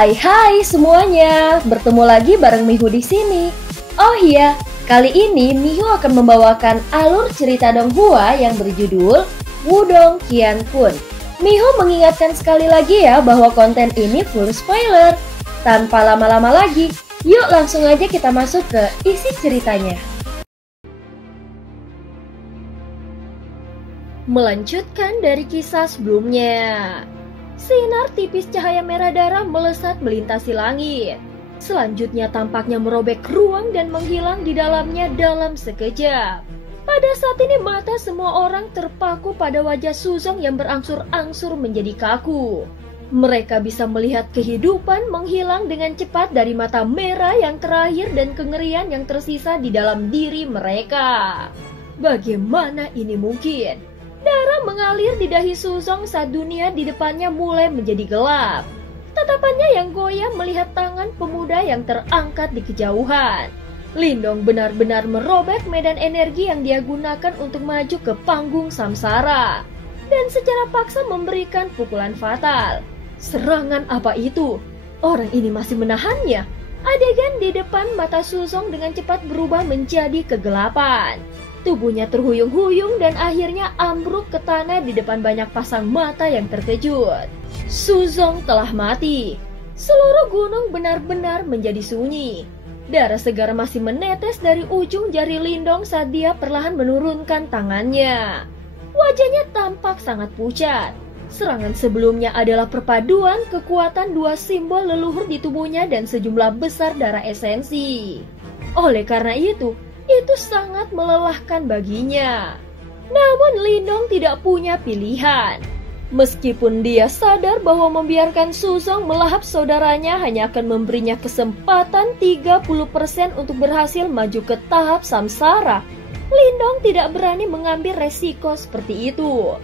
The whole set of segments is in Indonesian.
Hai semuanya, bertemu lagi bareng Mihu di sini. Oh iya, kali ini Mihu akan membawakan alur cerita Donghua yang berjudul Wudong Qiankun. Mihu mengingatkan sekali lagi ya bahwa konten ini full spoiler. Tanpa lama-lama lagi, yuk langsung aja kita masuk ke isi ceritanya. Melanjutkan dari kisah sebelumnya. Sinar tipis cahaya merah darah melesat melintasi langit. Selanjutnya tampaknya merobek ruang dan menghilang di dalamnya dalam sekejap. Pada saat ini mata semua orang terpaku pada wajah Suzong yang berangsur-angsur menjadi kaku. Mereka bisa melihat kehidupan menghilang dengan cepat dari mata merah yang terakhir dan kengerian yang tersisa di dalam diri mereka. Bagaimana ini mungkin? Darah mengalir di dahi Suzong saat dunia di depannya mulai menjadi gelap. Tatapannya yang goyah melihat tangan pemuda yang terangkat di kejauhan. Lindong benar-benar merobek medan energi yang dia gunakan untuk maju ke panggung samsara. Dan secara paksa memberikan pukulan fatal. Serangan apa itu? Orang ini masih menahannya. Adegan di depan mata Suzong dengan cepat berubah menjadi kegelapan. Tubuhnya terhuyung-huyung dan akhirnya ambruk ke tanah di depan banyak pasang mata yang terkejut. Suzong telah mati. Seluruh gunung benar-benar menjadi sunyi. Darah segar masih menetes dari ujung jari Lindong saat dia perlahan menurunkan tangannya. Wajahnya tampak sangat pucat. Serangan sebelumnya adalah perpaduan kekuatan dua simbol leluhur di tubuhnya dan sejumlah besar darah esensi. Oleh karena itu sangat melelahkan baginya. Namun Lindong tidak punya pilihan. Meskipun dia sadar bahwa membiarkan Suzong melahap saudaranya hanya akan memberinya kesempatan 30% untuk berhasil maju ke tahap samsara, Lindong tidak berani mengambil resiko seperti itu.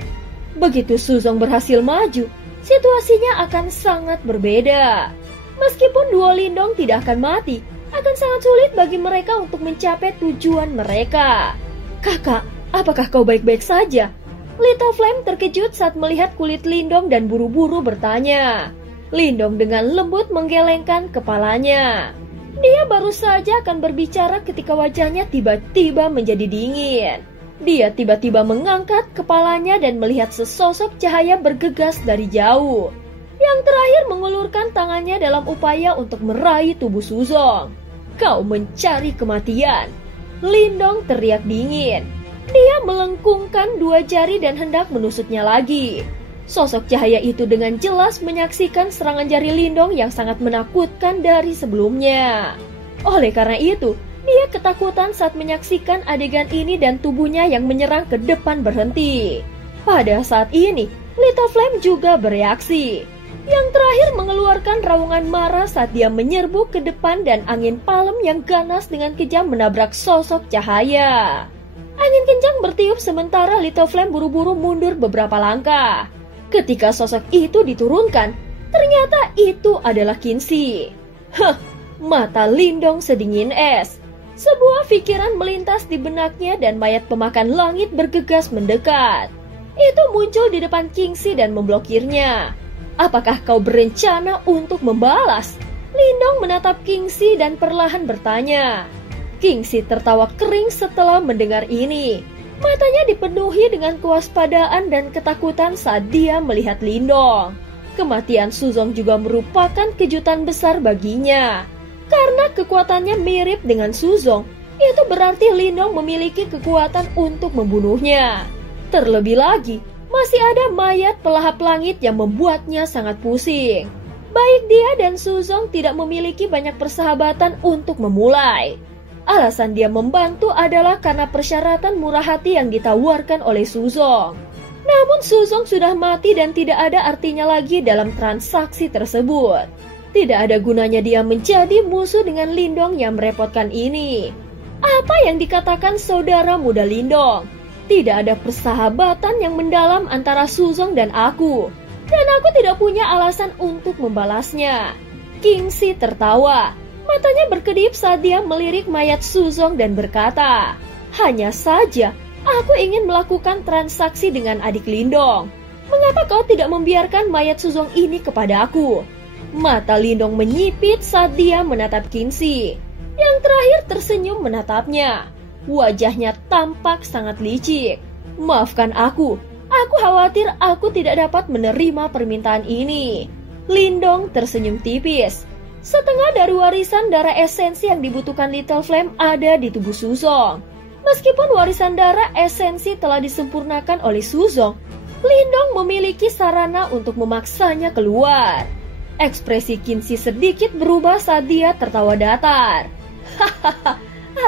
Begitu Suzong berhasil maju, situasinya akan sangat berbeda. Meskipun dua Lindong tidak akan mati, akan sangat sulit bagi mereka untuk mencapai tujuan mereka. Kakak, apakah kau baik-baik saja? Little Flame terkejut saat melihat kulit Lindong dan buru-buru bertanya. Lindong dengan lembut menggelengkan kepalanya. Dia baru saja akan berbicara ketika wajahnya tiba-tiba menjadi dingin. Dia tiba-tiba mengangkat kepalanya dan melihat sesosok cahaya bergegas dari jauh. Yang terakhir mengulurkan tangannya dalam upaya untuk meraih tubuh Suzong. Kau mencari kematian. Lindong teriak dingin. Dia melengkungkan dua jari dan hendak menusuknya lagi. Sosok cahaya itu dengan jelas menyaksikan serangan jari Lindong yang sangat menakutkan dari sebelumnya. Oleh karena itu, dia ketakutan saat menyaksikan adegan ini dan tubuhnya yang menyerang ke depan berhenti. Pada saat ini, Little Flame juga bereaksi. Yang terakhir mengeluarkan raungan marah saat dia menyerbu ke depan dan angin palem yang ganas dengan kejam menabrak sosok cahaya. Angin kencang bertiup sementara Little Flame buru-buru mundur beberapa langkah. Ketika sosok itu diturunkan, ternyata itu adalah Qinxi. Mata Lindong sedingin es. Sebuah pikiran melintas di benaknya dan mayat pemakan langit bergegas mendekat. Itu muncul di depan Qinxi dan memblokirnya. Apakah kau berencana untuk membalas? Lindong menatap Qinxi dan perlahan bertanya. Qinxi tertawa kering setelah mendengar ini. Matanya dipenuhi dengan kewaspadaan dan ketakutan saat dia melihat Lindong. Kematian Suzong juga merupakan kejutan besar baginya. Karena kekuatannya mirip dengan Suzong, itu berarti Lindong memiliki kekuatan untuk membunuhnya. Terlebih lagi, masih ada mayat pelahap langit yang membuatnya sangat pusing. Baik dia dan Suzong tidak memiliki banyak persahabatan untuk memulai. Alasan dia membantu adalah karena persyaratan murah hati yang ditawarkan oleh Suzong. Namun Suzong sudah mati dan tidak ada artinya lagi dalam transaksi tersebut. Tidak ada gunanya dia menjadi musuh dengan Lindong yang merepotkan ini. Apa yang dikatakan saudara muda Lindong? Tidak ada persahabatan yang mendalam antara Suzong dan aku. Dan aku tidak punya alasan untuk membalasnya. Qinxi tertawa. Matanya berkedip saat dia melirik mayat Suzong dan berkata, hanya saja aku ingin melakukan transaksi dengan adik Lindong. Mengapa kau tidak membiarkan mayat Suzong ini kepada aku? Mata Lindong menyipit saat dia menatap Qinzi. Yang terakhir tersenyum menatapnya. Wajahnya tampak sangat licik. Maafkan aku khawatir aku tidak dapat menerima permintaan ini. Lindong tersenyum tipis. Setengah dari warisan darah esensi yang dibutuhkan Little Flame ada di tubuh Suzong. Meskipun warisan darah esensi telah disempurnakan oleh Suzong, Lindong memiliki sarana untuk memaksanya keluar. Ekspresi Qinzi sedikit berubah saat dia tertawa datar. Hahaha,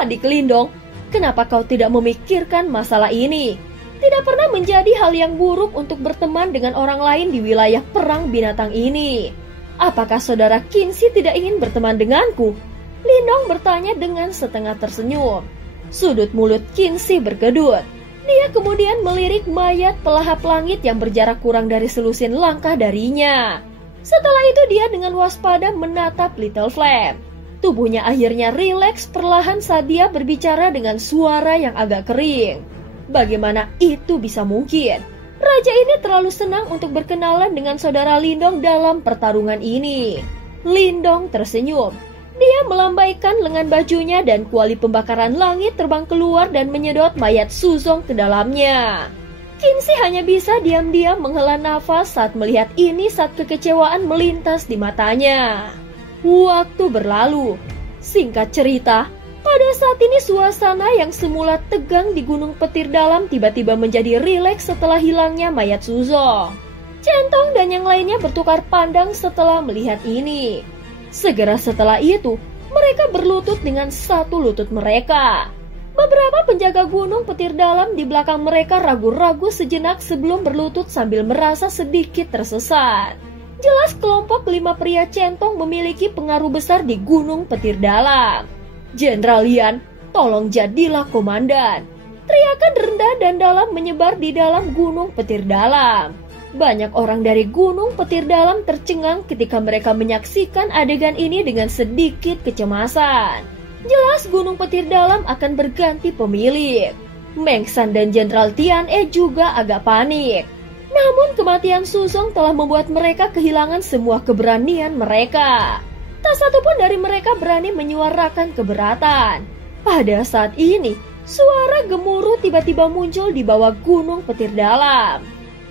adik Lindong, kenapa kau tidak memikirkan masalah ini? Tidak pernah menjadi hal yang buruk untuk berteman dengan orang lain di wilayah perang binatang ini. Apakah saudara Qinzi tidak ingin berteman denganku? Lindong bertanya dengan setengah tersenyum. Sudut mulut Qinzi berkedut. Dia kemudian melirik mayat pelahap langit yang berjarak kurang dari selusin langkah darinya. Setelah itu dia dengan waspada menatap Little Flame. Tubuhnya akhirnya rileks perlahan saat dia berbicara dengan suara yang agak kering. Bagaimana itu bisa mungkin? Raja ini terlalu senang untuk berkenalan dengan saudara Lindong dalam pertarungan ini. Lindong tersenyum. Dia melambaikan lengan bajunya dan kuali pembakaran langit terbang keluar dan menyedot mayat Suzong ke dalamnya. Qinzi hanya bisa diam-diam menghela nafas saat melihat ini saat kekecewaan melintas di matanya. Waktu berlalu. Singkat cerita, pada saat ini suasana yang semula tegang di Gunung Petir Dalam tiba-tiba menjadi rileks setelah hilangnya mayat Suzong. Centong dan yang lainnya bertukar pandang setelah melihat ini. Segera setelah itu, mereka berlutut dengan satu lutut mereka. Beberapa penjaga Gunung Petir Dalam di belakang mereka ragu-ragu sejenak sebelum berlutut sambil merasa sedikit tersesat. Jelas kelompok 5 pria centong memiliki pengaruh besar di Gunung Petir Dalam. Jenderal Lian, tolong jadilah komandan. Teriakan rendah dan dalam menyebar di dalam Gunung Petir Dalam. Banyak orang dari Gunung Petir Dalam tercengang ketika mereka menyaksikan adegan ini dengan sedikit kecemasan. Jelas Gunung Petir Dalam akan berganti pemilik. Meng San dan Jenderal Tian juga agak panik. Namun kematian Suzong telah membuat mereka kehilangan semua keberanian mereka. Tak satu pun dari mereka berani menyuarakan keberatan. Pada saat ini, suara gemuruh tiba-tiba muncul di bawah Gunung Petir Dalam.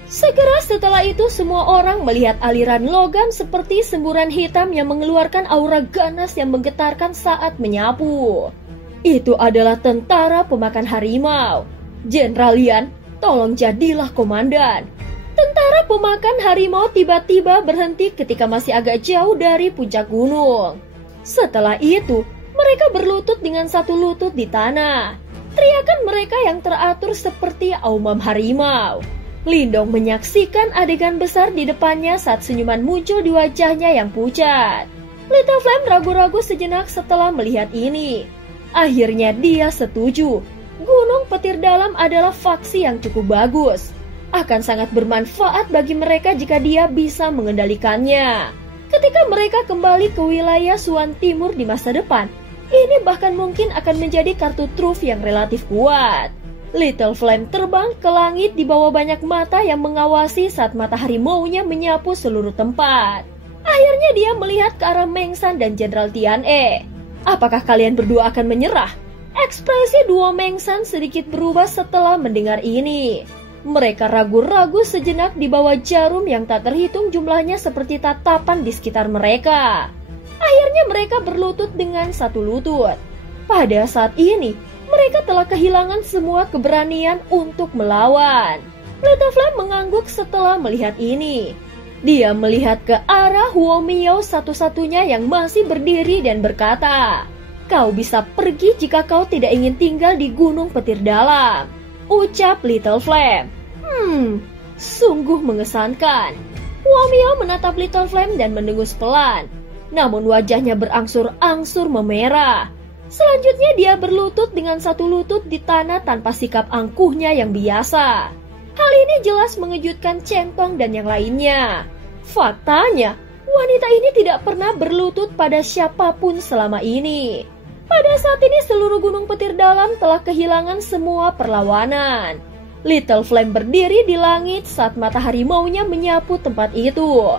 Segera setelah itu semua orang melihat aliran logam seperti semburan hitam yang mengeluarkan aura ganas yang menggetarkan saat menyapu. Itu adalah tentara pemakan harimau. Jenderal Lian, tolong jadilah komandan. Tentara pemakan harimau tiba-tiba berhenti ketika masih agak jauh dari puncak gunung. Setelah itu, mereka berlutut dengan satu lutut di tanah. Teriakan mereka yang teratur seperti aumam harimau. Lindong menyaksikan adegan besar di depannya saat senyuman muncul di wajahnya yang pucat. Little Flame ragu-ragu sejenak setelah melihat ini. Akhirnya dia setuju. Gunung Petir Dalam adalah faksi yang cukup bagus. Akan sangat bermanfaat bagi mereka jika dia bisa mengendalikannya. Ketika mereka kembali ke wilayah Suan Timur di masa depan, ini bahkan mungkin akan menjadi kartu truf yang relatif kuat. Little Flame terbang ke langit di bawah banyak mata yang mengawasi saat matahari maunya menyapu seluruh tempat. Akhirnya dia melihat ke arah Meng San dan Jenderal Tian. Apakah kalian berdua akan menyerah? Ekspresi duo Meng San sedikit berubah setelah mendengar ini. Mereka ragu-ragu sejenak di bawah jarum yang tak terhitung jumlahnya seperti tatapan di sekitar mereka. Akhirnya mereka berlutut dengan satu lutut. Pada saat ini, mereka telah kehilangan semua keberanian untuk melawan. Little Flame mengangguk setelah melihat ini. Dia melihat ke arah Huo Miao satu-satunya yang masih berdiri dan berkata, "Kau bisa pergi jika kau tidak ingin tinggal di Gunung Petir Dalam," ucap Little Flame. Sungguh mengesankan. Huo Miao menatap Little Flame dan mendengus pelan. Namun wajahnya berangsur-angsur memerah. Selanjutnya dia berlutut dengan satu lutut di tanah tanpa sikap angkuhnya yang biasa. Hal ini jelas mengejutkan Centong dan yang lainnya. Faktanya, wanita ini tidak pernah berlutut pada siapapun selama ini. Pada saat ini seluruh Gunung Petir Dalam telah kehilangan semua perlawanan. Little Flame berdiri di langit saat matahari maunya menyapu tempat itu.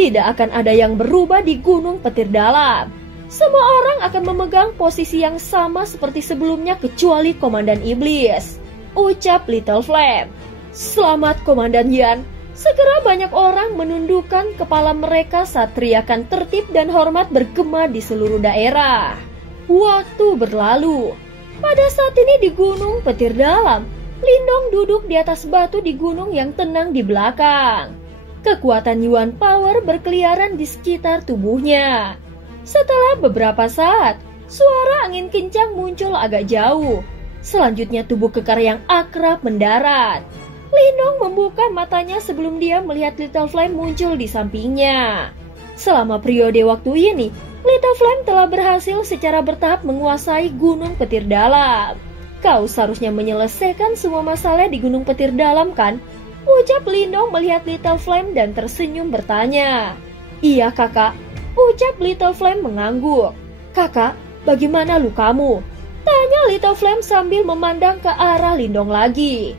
Tidak akan ada yang berubah di Gunung Petir Dalam. Semua orang akan memegang posisi yang sama seperti sebelumnya kecuali Komandan Iblis, ucap Little Flame. Selamat Komandan Yan. Segera banyak orang menundukkan kepala mereka saat teriakan tertib dan hormat bergema di seluruh daerah. Waktu berlalu. Pada saat ini di Gunung Petir Dalam, Lindong duduk di atas batu di gunung yang tenang di belakang. Kekuatan Yuan Power berkeliaran di sekitar tubuhnya. Setelah beberapa saat, suara angin kencang muncul agak jauh. Selanjutnya tubuh kekar yang akrab mendarat. Lindong membuka matanya sebelum dia melihat Little Flame muncul di sampingnya. Selama periode waktu ini, Little Flame telah berhasil secara bertahap menguasai Gunung Petir Dalam. Kau seharusnya menyelesaikan semua masalah di Gunung Petir Dalam kan? Ucap Lindong melihat Little Flame dan tersenyum bertanya. Iya kakak, ucap Little Flame mengangguk. Kakak, bagaimana lukamu? Tanya Little Flame sambil memandang ke arah Lindong lagi.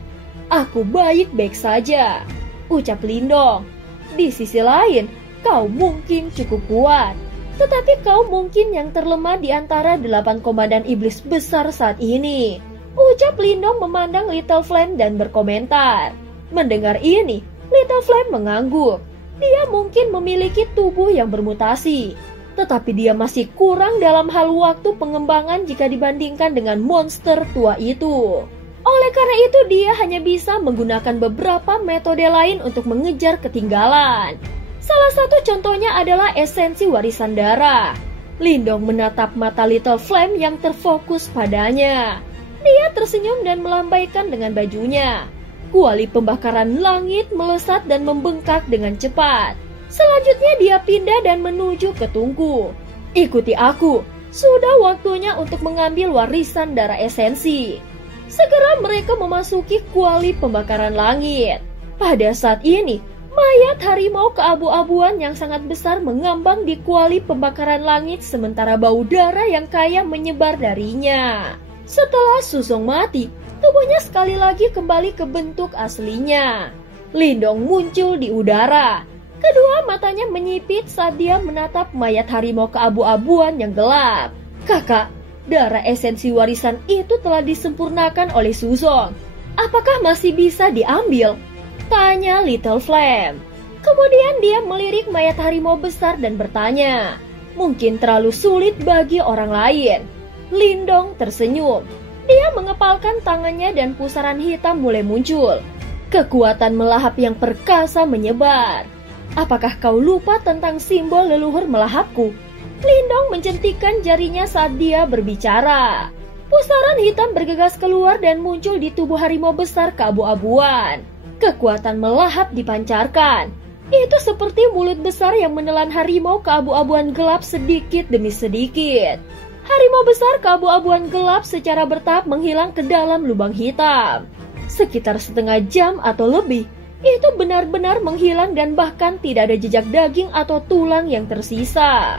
Aku baik-baik saja, ucap Lindong. Di sisi lain, kau mungkin cukup kuat. Tetapi kau mungkin yang terlemah di antara 8 komandan iblis besar saat ini. Ucap Lindong memandang Little Flame dan berkomentar. Mendengar ini, Little Flame mengangguk. Dia mungkin memiliki tubuh yang bermutasi. Tetapi dia masih kurang dalam hal waktu pengembangan jika dibandingkan dengan monster tua itu. Oleh karena itu dia hanya bisa menggunakan beberapa metode lain untuk mengejar ketinggalan. Salah satu contohnya adalah esensi warisan darah. Lindong menatap mata Little Flame yang terfokus padanya. Dia tersenyum dan melambaikan dengan bajunya. Kuali pembakaran langit melesat dan membengkak dengan cepat. Selanjutnya dia pindah dan menuju ke tungku. Ikuti aku, sudah waktunya untuk mengambil warisan darah esensi. Segera mereka memasuki kuali pembakaran langit. Pada saat ini, mayat harimau keabu-abuan yang sangat besar mengambang di kuali pembakaran langit sementara bau darah yang kaya menyebar darinya. Setelah Susong mati, tubuhnya sekali lagi kembali ke bentuk aslinya. Lindong muncul di udara. Kedua matanya menyipit saat dia menatap mayat harimau keabu-abuan yang gelap. Kakak, darah esensi warisan itu telah disempurnakan oleh Susong. Apakah masih bisa diambil? Tanya Little Flame. Kemudian dia melirik mayat harimau besar dan bertanya. Mungkin terlalu sulit bagi orang lain. Lindong tersenyum. Dia mengepalkan tangannya dan pusaran hitam mulai muncul. Kekuatan melahap yang perkasa menyebar. Apakah kau lupa tentang simbol leluhur melahapku? Lindong mencentikkan jarinya saat dia berbicara. Pusaran hitam bergegas keluar dan muncul di tubuh harimau besar keabu-abuan. Kekuatan melahap dipancarkan. Itu seperti mulut besar yang menelan harimau keabu-abuan gelap sedikit demi sedikit. Harimau besar keabu-abuan gelap secara bertahap menghilang ke dalam lubang hitam. Sekitar setengah jam atau lebih, itu benar-benar menghilang dan bahkan tidak ada jejak daging atau tulang yang tersisa.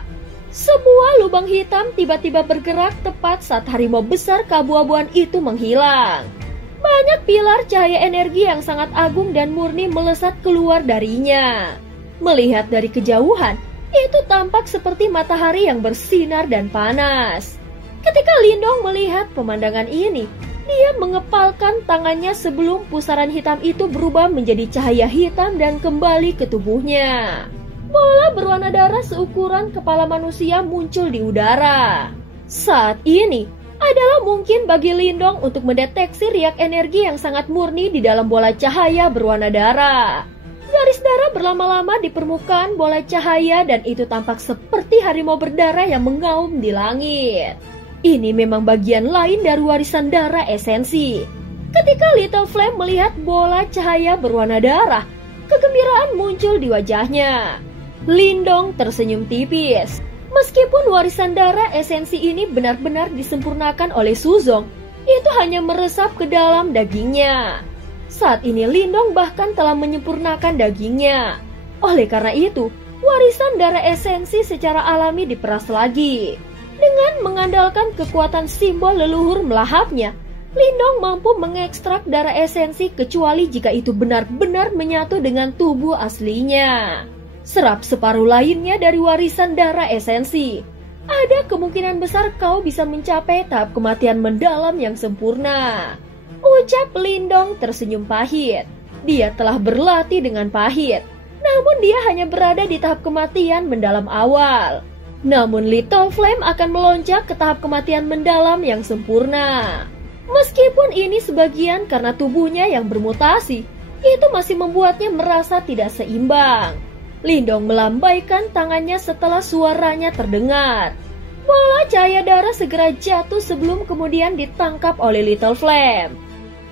Sebuah lubang hitam tiba-tiba bergerak tepat saat harimau besar keabu-abuan itu menghilang. Banyak pilar cahaya energi yang sangat agung dan murni melesat keluar darinya. Melihat dari kejauhan, itu tampak seperti matahari yang bersinar dan panas. Ketika Lindong melihat pemandangan ini, dia mengepalkan tangannya sebelum pusaran hitam itu berubah menjadi cahaya hitam dan kembali ke tubuhnya. Bola berwarna darah seukuran kepala manusia muncul di udara. Saat ini adalah mungkin bagi Lindong untuk mendeteksi riak energi yang sangat murni di dalam bola cahaya berwarna darah. Garis darah berlama-lama di permukaan bola cahaya dan itu tampak seperti harimau berdarah yang mengaum di langit. Ini memang bagian lain dari warisan darah esensi. Ketika Little Flame melihat bola cahaya berwarna darah, kegembiraan muncul di wajahnya. Lindong tersenyum tipis. Meskipun warisan darah esensi ini benar-benar disempurnakan oleh Susong, itu hanya meresap ke dalam dagingnya. Saat ini Lindong bahkan telah menyempurnakan dagingnya. Oleh karena itu, warisan darah esensi secara alami diperas lagi. Dengan mengandalkan kekuatan simbol leluhur melahapnya, Lindong mampu mengekstrak darah esensi kecuali jika itu benar-benar menyatu dengan tubuh aslinya. Serap separuh lainnya dari warisan darah esensi. Ada kemungkinan besar kau bisa mencapai tahap kematian mendalam yang sempurna. Ucap Lindong tersenyum pahit. Dia telah berlatih dengan pahit. Namun dia hanya berada di tahap kematian mendalam awal. Namun Little Flame akan melonjak ke tahap kematian mendalam yang sempurna. Meskipun ini sebagian karena tubuhnya yang bermutasi, itu masih membuatnya merasa tidak seimbang. Lindong melambaikan tangannya setelah suaranya terdengar. Bola cahaya darah segera jatuh sebelum kemudian ditangkap oleh Little Flame.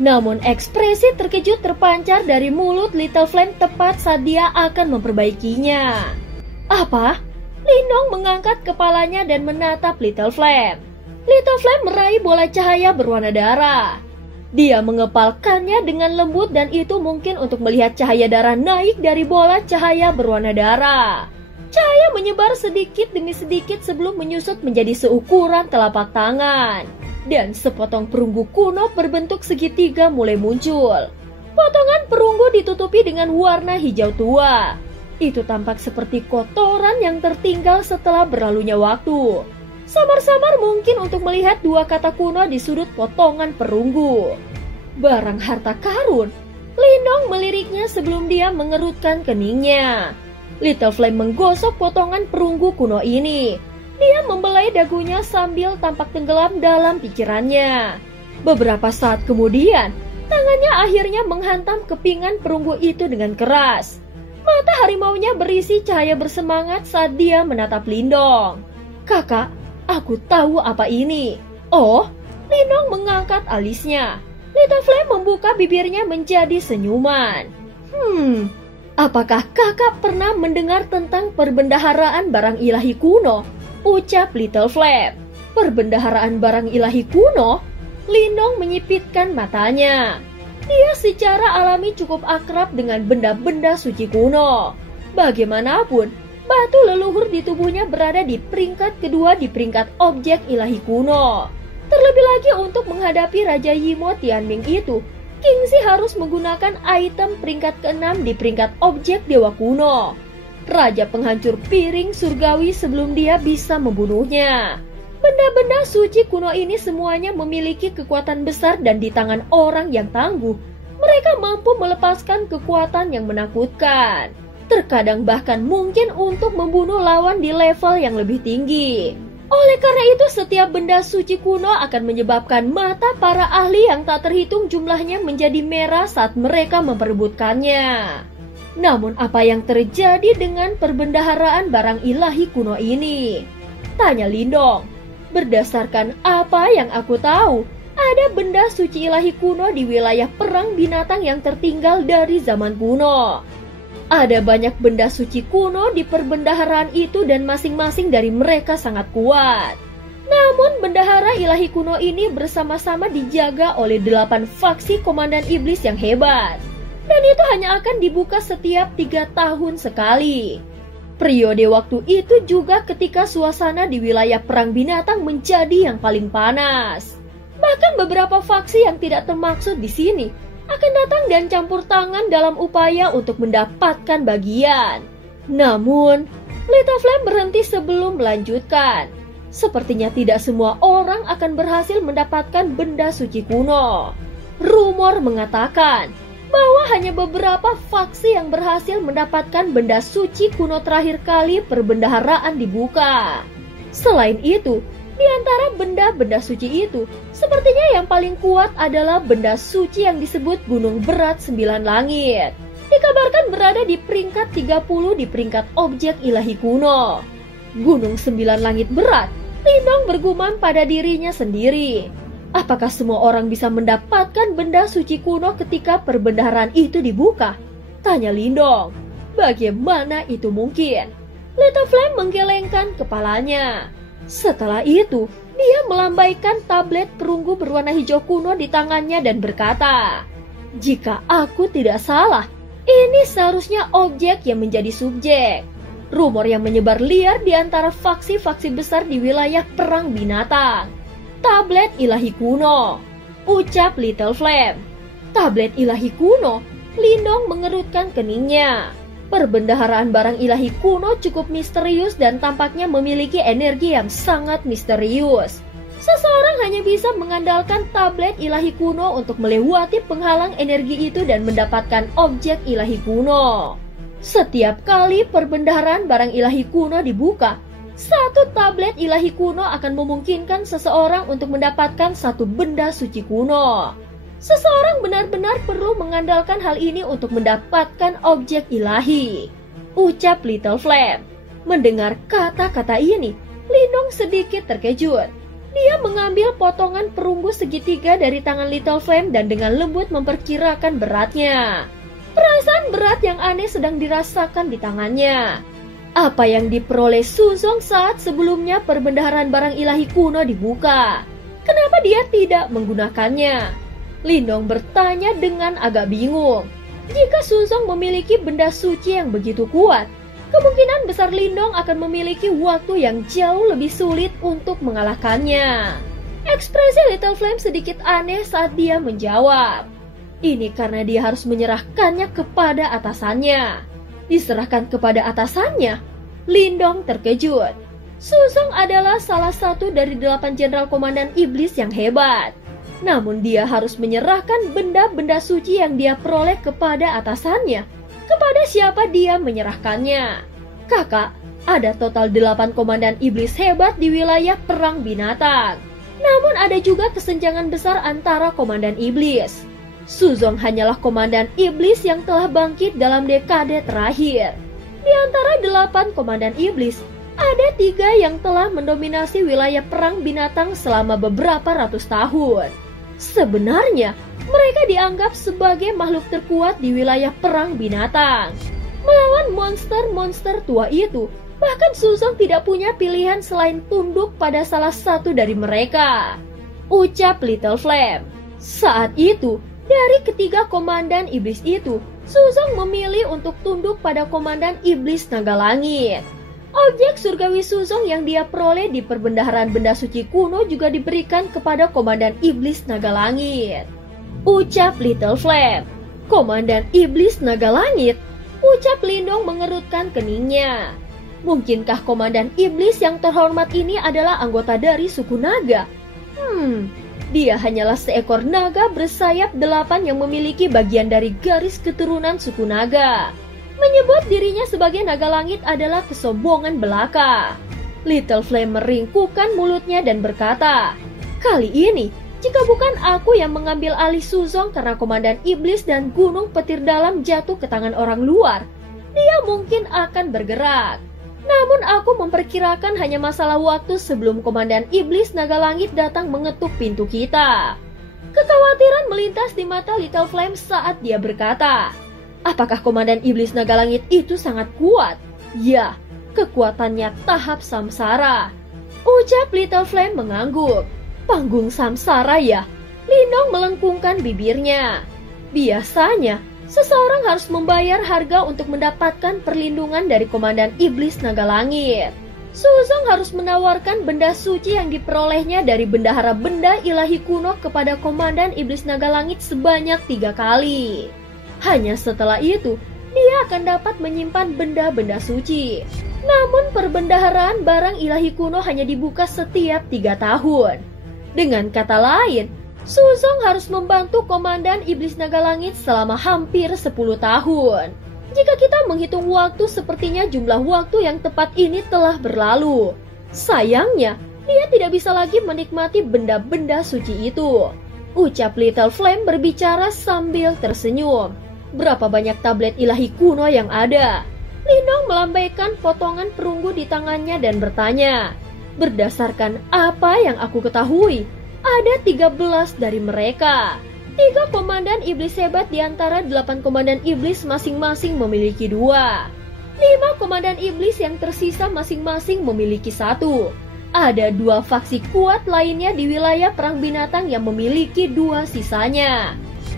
Namun ekspresi terkejut terpancar dari mulut Little Flame tepat saat dia akan memperbaikinya. Apa? Lindong mengangkat kepalanya dan menatap Little Flame. Little Flame meraih bola cahaya berwarna darah. Dia mengepalkannya dengan lembut dan itu mungkin untuk melihat cahaya darah naik dari bola cahaya berwarna darah. Cahaya menyebar sedikit demi sedikit sebelum menyusut menjadi seukuran telapak tangan. Dan sepotong perunggu kuno berbentuk segitiga mulai muncul. Potongan perunggu ditutupi dengan warna hijau tua. Itu tampak seperti kotoran yang tertinggal setelah berlalunya waktu. Samar-samar mungkin untuk melihat dua kata kuno di sudut potongan perunggu. Barang harta karun. Lindong meliriknya sebelum dia mengerutkan keningnya. Little Flame menggosok potongan perunggu kuno ini. Dia membelai dagunya sambil tampak tenggelam dalam pikirannya. Beberapa saat kemudian, tangannya akhirnya menghantam kepingan perunggu itu dengan keras. Mata harimaunya berisi cahaya bersemangat saat dia menatap Lindong. Kakak, aku tahu apa ini. Oh, Lindong mengangkat alisnya. Little Flame membuka bibirnya menjadi senyuman. Apakah kakak pernah mendengar tentang perbendaharaan barang ilahi kuno? Ucap Little Flame. Perbendaharaan barang ilahi kuno? Lindong menyipitkan matanya. Dia secara alami cukup akrab dengan benda-benda suci kuno. Bagaimanapun, batu leluhur di tubuhnya berada di peringkat kedua di peringkat objek ilahi kuno. Terlebih lagi untuk menghadapi Raja Yimo Tianming itu, Kingxi harus menggunakan item peringkat ke-6 di peringkat objek dewa kuno. Raja penghancur piring surgawi sebelum dia bisa membunuhnya. Benda-benda suci kuno ini semuanya memiliki kekuatan besar dan di tangan orang yang tangguh, mereka mampu melepaskan kekuatan yang menakutkan. Terkadang bahkan mungkin untuk membunuh lawan di level yang lebih tinggi. Oleh karena itu setiap benda suci kuno akan menyebabkan mata para ahli yang tak terhitung jumlahnya menjadi merah saat mereka memperebutkannya. Namun apa yang terjadi dengan perbendaharaan barang ilahi kuno ini? Tanya Lindong. Berdasarkan apa yang aku tahu, ada benda suci ilahi kuno di wilayah perang binatang yang tertinggal dari zaman kuno. Ada banyak benda suci kuno di perbendaharaan itu dan masing-masing dari mereka sangat kuat. Namun bendahara ilahi kuno ini bersama-sama dijaga oleh 8 faksi komandan iblis yang hebat. Dan itu hanya akan dibuka setiap 3 tahun sekali. Periode waktu itu juga ketika suasana di wilayah perang binatang menjadi yang paling panas. Bahkan beberapa faksi yang tidak termaksud di sini akan datang dan campur tangan dalam upaya untuk mendapatkan bagian. Namun, Little Flame berhenti sebelum melanjutkan. Sepertinya tidak semua orang akan berhasil mendapatkan benda suci kuno. Rumor mengatakan bahwa hanya beberapa faksi yang berhasil mendapatkan benda suci kuno terakhir kali perbendaharaan dibuka. Selain itu, di antara benda-benda suci itu, sepertinya yang paling kuat adalah benda suci yang disebut Gunung Berat 9 Langit. Dikabarkan berada di peringkat 30 di peringkat objek ilahi kuno. Gunung 9 Langit berat, Lindong bergumam pada dirinya sendiri. Apakah semua orang bisa mendapatkan benda suci kuno ketika perbendaharaan itu dibuka? Tanya Lindong. Bagaimana itu mungkin? Little Flame menggelengkan kepalanya. Setelah itu, dia melambaikan tablet perunggu berwarna hijau kuno di tangannya dan berkata, "Jika aku tidak salah, ini seharusnya objek yang menjadi subjek." Rumor yang menyebar liar di antara faksi-faksi besar di wilayah perang binatang. Tablet ilahi kuno, ucap Little Flame. Tablet ilahi kuno, Lindong mengerutkan keningnya. Perbendaharaan barang ilahi kuno cukup misterius dan tampaknya memiliki energi yang sangat misterius. Seseorang hanya bisa mengandalkan tablet ilahi kuno untuk melewati penghalang energi itu dan mendapatkan objek ilahi kuno. Setiap kali perbendaharaan barang ilahi kuno dibuka, satu tablet ilahi kuno akan memungkinkan seseorang untuk mendapatkan satu benda suci kuno. Seseorang benar-benar perlu mengandalkan hal ini untuk mendapatkan objek ilahi, ucap Little Flame. Mendengar kata-kata ini, Lindong sedikit terkejut. Dia mengambil potongan perunggu segitiga dari tangan Little Flame dan dengan lembut memperkirakan beratnya. Perasaan berat yang aneh sedang dirasakan di tangannya. Apa yang diperoleh Suzong saat sebelumnya perbendaharaan barang ilahi kuno dibuka? Kenapa dia tidak menggunakannya? Lindong bertanya dengan agak bingung. Jika Suzong memiliki benda suci yang begitu kuat, kemungkinan besar Lindong akan memiliki waktu yang jauh lebih sulit untuk mengalahkannya. Ekspresi Little Flame sedikit aneh saat dia menjawab. Ini karena dia harus menyerahkannya kepada atasannya. Diserahkan kepada atasannya? Lindong terkejut. Suzong adalah salah satu dari 8 jenderal komandan iblis yang hebat. Namun dia harus menyerahkan benda-benda suci yang dia peroleh kepada atasannya. Kepada siapa dia menyerahkannya? Kakak, ada total 8 komandan iblis hebat di wilayah perang binatang. Namun ada juga kesenjangan besar antara komandan iblis. Suzong hanyalah komandan iblis yang telah bangkit dalam dekade terakhir. Di antara 8 komandan iblis, ada 3 yang telah mendominasi wilayah perang binatang selama beberapa ratus tahun. Sebenarnya, mereka dianggap sebagai makhluk terkuat di wilayah perang binatang. Melawan monster-monster tua itu, bahkan Suzong tidak punya pilihan selain tunduk pada salah satu dari mereka, ucap Little Flame. Saat itu, dari ketiga komandan iblis itu, Suzong memilih untuk tunduk pada komandan iblis naga langit. Objek surgawi Suzong yang dia peroleh di perbendaharaan benda suci kuno juga diberikan kepada komandan iblis naga langit, ucap Little Flame. Komandan iblis naga langit, ucap Lindong mengerutkan keningnya. Mungkinkah komandan iblis yang terhormat ini adalah anggota dari suku naga? Dia hanyalah seekor naga bersayap 8 yang memiliki bagian dari garis keturunan suku naga. Menyebut dirinya sebagai naga langit adalah kesombongan belaka. Little Flame meringkukkan mulutnya dan berkata, kali ini, jika bukan aku yang mengambil alih Suzong karena komandan iblis dan gunung petir dalam jatuh ke tangan orang luar, dia mungkin akan bergerak. Namun aku memperkirakan hanya masalah waktu sebelum komandan iblis naga langit datang mengetuk pintu kita. Kekhawatiran melintas di mata Little Flame saat dia berkata, apakah komandan iblis naga langit itu sangat kuat? Ya, kekuatannya tahap samsara, ucap Little Flame mengangguk. Panggung samsara ya? Lindong melengkungkan bibirnya. Biasanya, seseorang harus membayar harga untuk mendapatkan perlindungan dari komandan iblis naga langit. Suzong harus menawarkan benda suci yang diperolehnya dari bendahara benda ilahi kuno kepada komandan iblis naga langit sebanyak 3 kali. Hanya setelah itu, dia akan dapat menyimpan benda-benda suci. Namun perbendaharaan barang ilahi kuno hanya dibuka setiap 3 tahun. Dengan kata lain, Suzong harus membantu komandan iblis naga langit selama hampir 10 tahun. Jika kita menghitung waktu, sepertinya jumlah waktu yang tepat ini telah berlalu. Sayangnya, dia tidak bisa lagi menikmati benda-benda suci itu, ucap Little Flame berbicara sambil tersenyum. Berapa banyak tablet ilahi kuno yang ada? Lindong melambaikan potongan perunggu di tangannya dan bertanya, berdasarkan apa yang aku ketahui, ada 13 dari mereka. 3 komandan iblis hebat di antara 8 komandan iblis masing-masing memiliki 2. 5 komandan iblis yang tersisa masing-masing memiliki 1. Ada 2 faksi kuat lainnya di wilayah perang binatang yang memiliki 2 sisanya.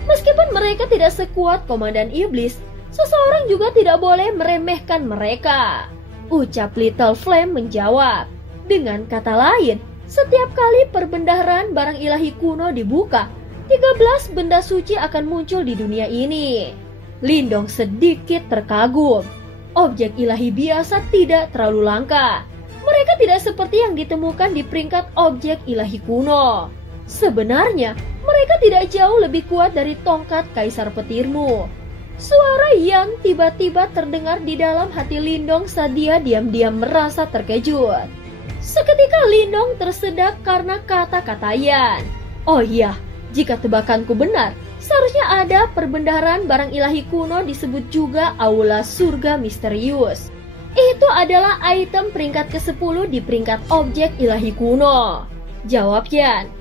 Meskipun mereka tidak sekuat komandan iblis, seseorang juga tidak boleh meremehkan mereka, ucap Little Flame menjawab. Dengan kata lain, setiap kali perbendaharaan barang ilahi kuno dibuka, 13 benda suci akan muncul di dunia ini. Lindong sedikit terkagum. objek ilahi biasa tidak terlalu langka. Mereka tidak seperti yang ditemukan di peringkat objek ilahi kuno. Sebenarnya, mereka tidak jauh lebih kuat dari tongkat kaisar petirmu. Suara yang tiba-tiba terdengar di dalam hati Lindong saat dia diam-diam merasa terkejut. Seketika Lindong tersedak karena kata-kata Yan. Oh iya, jika tebakanku benar, seharusnya ada perbendaharaan barang ilahi kuno disebut juga Aula Surga Misterius. Itu adalah item peringkat ke-10 di peringkat objek ilahi kuno. Jawab Yan.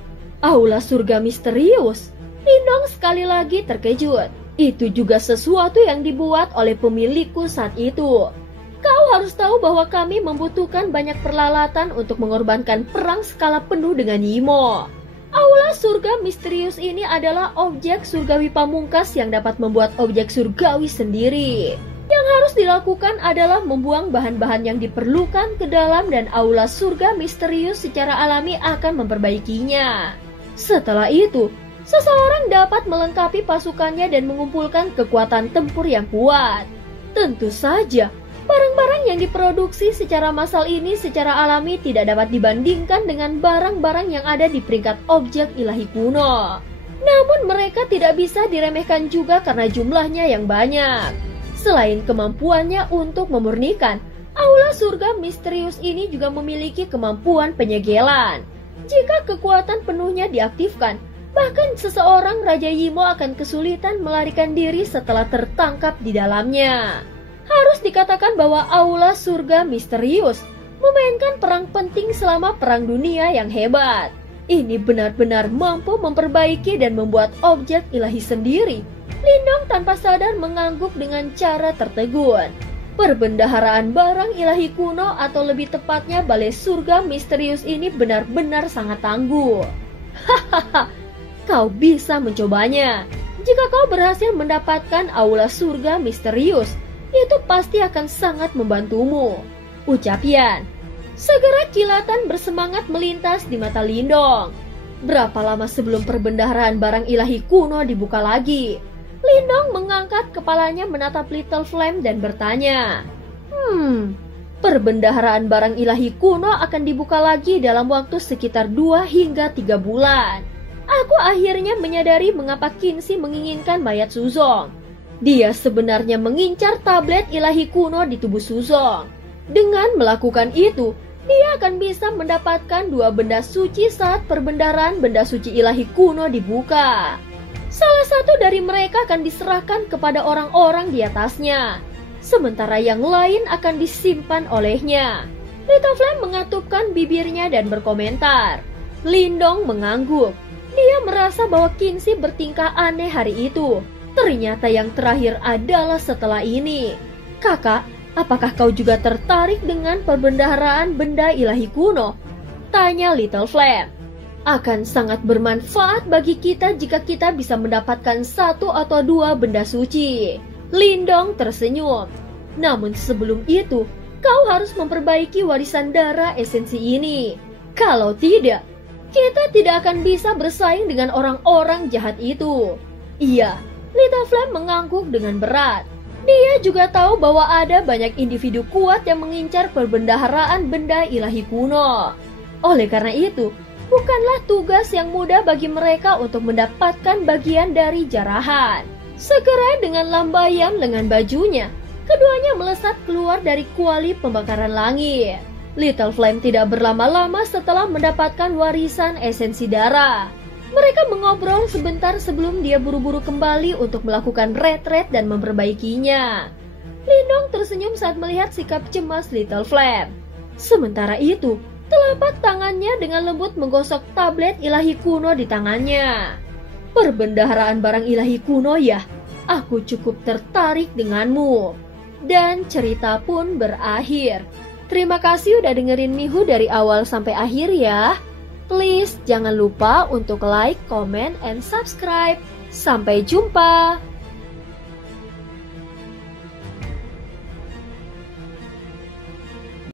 Aula Surga Misterius. Lindong sekali lagi terkejut. Itu juga sesuatu yang dibuat oleh pemilikku saat itu. Kau harus tahu bahwa kami membutuhkan banyak peralatan untuk mengorbankan perang skala penuh dengan Yimo. Aula Surga Misterius ini adalah objek surgawi pamungkas yang dapat membuat objek surgawi sendiri. Yang harus dilakukan adalah membuang bahan-bahan yang diperlukan ke dalam dan Aula Surga Misterius secara alami akan memperbaikinya. Setelah itu, seseorang dapat melengkapi pasukannya dan mengumpulkan kekuatan tempur yang kuat. Tentu saja, barang-barang yang diproduksi secara massal ini secara alami tidak dapat dibandingkan dengan barang-barang yang ada di peringkat objek ilahi kuno. Namun mereka tidak bisa diremehkan juga karena jumlahnya yang banyak. Selain kemampuannya untuk memurnikan, Aula Surga Misterius ini juga memiliki kemampuan penyegelan. Jika kekuatan penuhnya diaktifkan, bahkan seseorang Raja Yimo akan kesulitan melarikan diri setelah tertangkap di dalamnya. Harus dikatakan bahwa Aula Surga Misterius memainkan peran penting selama Perang Dunia yang hebat. Ini benar-benar mampu memperbaiki dan membuat objek ilahi sendiri. Lindong tanpa sadar mengangguk dengan cara tertegun. Perbendaharaan barang ilahi kuno atau lebih tepatnya Balai Surga Misterius ini benar-benar sangat tangguh. Hahaha, kau bisa mencobanya. Jika kau berhasil mendapatkan Aula Surga Misterius, itu pasti akan sangat membantumu, ucap Yan. Segera kilatan bersemangat melintas di mata Lindong. Berapa lama sebelum perbendaharaan barang ilahi kuno dibuka lagi? Lindong mengangkat kepalanya menatap Little Flame dan bertanya, perbendaharaan barang ilahi kuno akan dibuka lagi dalam waktu sekitar 2 hingga 3 bulan. Aku akhirnya menyadari mengapa Kinsi menginginkan mayat Suzong. Dia sebenarnya mengincar tablet ilahi kuno di tubuh Suzong. Dengan melakukan itu, dia akan bisa mendapatkan 2 benda suci saat perbendaharaan benda suci ilahi kuno dibuka. Salah satu dari mereka akan diserahkan kepada orang-orang di atasnya, sementara yang lain akan disimpan olehnya. Little Flame mengatupkan bibirnya dan berkomentar. Lindong mengangguk. Dia merasa bahwa Kinsi bertingkah aneh hari itu. Ternyata yang terakhir adalah setelah ini. Kakak, apakah kau juga tertarik dengan perbendaharaan benda ilahi kuno? Tanya Little Flame. Akan sangat bermanfaat bagi kita jika kita bisa mendapatkan 1 atau 2 benda suci. Lindong tersenyum. Namun sebelum itu, kau harus memperbaiki warisan darah esensi ini. Kalau tidak, kita tidak akan bisa bersaing dengan orang-orang jahat itu. Iya, Little Flame mengangguk dengan berat. Dia juga tahu bahwa ada banyak individu kuat yang mengincar perbendaharaan benda ilahi kuno. Oleh karena itu, bukanlah tugas yang mudah bagi mereka untuk mendapatkan bagian dari jarahan. Segera dengan lambaian lengan bajunya, keduanya melesat keluar dari kuali pembakaran langit. Little Flame tidak berlama-lama setelah mendapatkan warisan esensi darah. Mereka mengobrol sebentar sebelum dia buru-buru kembali untuk melakukan retret dan memperbaikinya. Lindong tersenyum saat melihat sikap cemas Little Flame. Sementara itu, telapak tangannya dengan lembut menggosok tablet ilahi kuno di tangannya. Perbendaharaan barang ilahi kuno ya, aku cukup tertarik denganmu. Dan cerita pun berakhir. Terima kasih udah dengerin Mihu dari awal sampai akhir ya. Please jangan lupa untuk like, comment, and subscribe. Sampai jumpa.